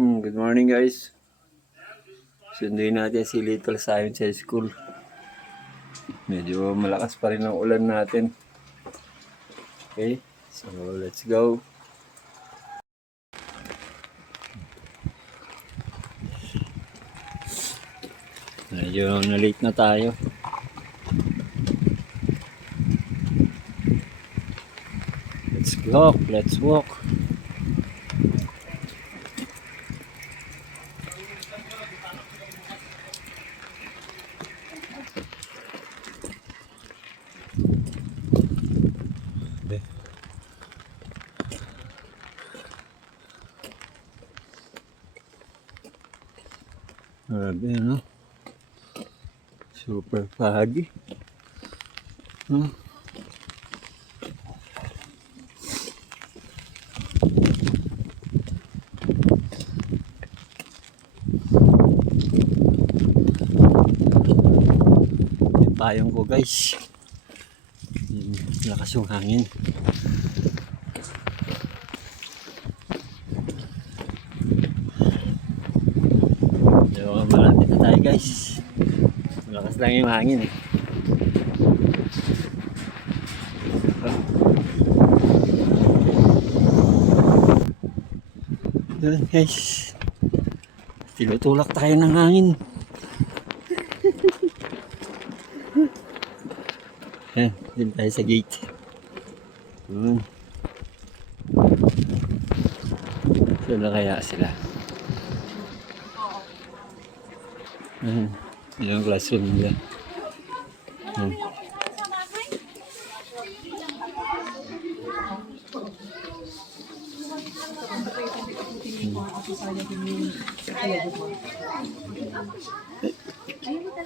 Good morning guys. Sunduin natin si Little Science sa school. Medyo malakas pa rin ang ulan natin. Okay, so let's go. Medyo na-late na tayo. Let's walk. Grabe, no? Super foggy. Yung payong ko guys. Lakas yung hangin. So, malapit na tayo guys. Malakas lang yung hangin eh. Yun guys. Tinutulak tayo ng hangin. Yan, din tayo sa gate. Saan na kaya sila? Yung classroom nila.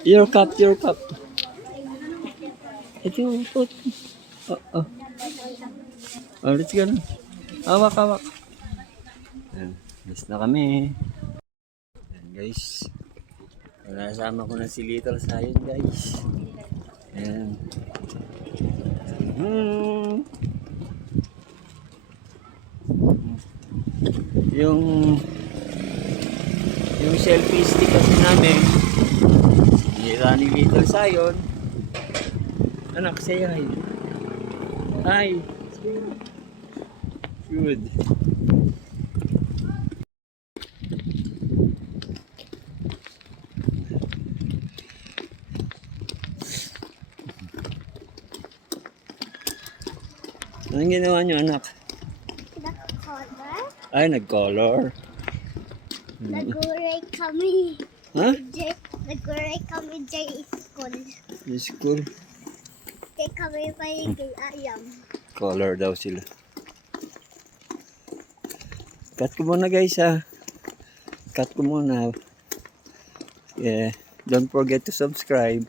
Your cup. Ito yung foot. Let's go na. Hawak. Miss na kami. Ayan guys. Nasama ko na si Little Science guys. Ayan. Yung selfie stick kasi namin, sinira ni Little Science. Anak, say hi. Hi. Good. Anong ginawa niyo, anak? Nag-color. Ay, nag-color. Nag-uray kami. Ha? Nag-uray kami dyan school. Sa school. Kaya kami paligay ayam. Color daw sila. Cut ko muna guys ha. Cut ko muna. Yeah. Don't forget to subscribe.